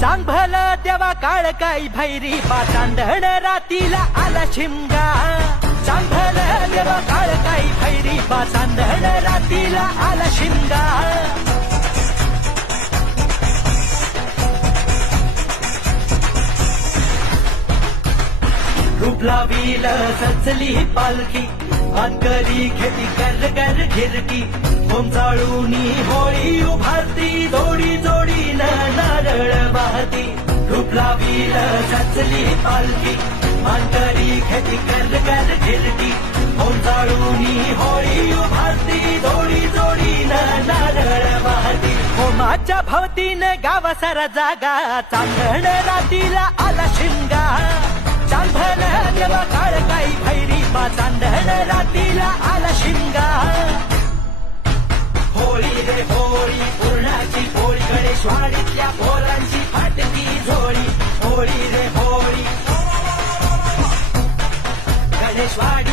चांग भलं देवा काळ काही भैरी पाचांदण रातीला आला शिमगा चांग भलं देवा काळ काही भैरी पाचांदण रातीला आला शिमगा रूपला विल सचली पालखी अंकरी खेती कर कर घिरकी होमचाळूनी होळी उभारती जोडी जोडीन नारळ वाहती रूपला विल सचली पालखी अंकरी खेती कर कर घिरकी होमचाळूनी होळी उभारती जोडी जोडीन नारळ वाहती होमाच्या भवतीने गाव सारा जागा चांदण रातीला आला शिमगा चांदण देवा काळ काही भैरी बा चांदण रातीला आला शिमगा होळी रे होळी पूर्णाची होळी गणेशवाडीतल्या पोरांची फाटकी झोळी होळी रे होळी गणेशवाडी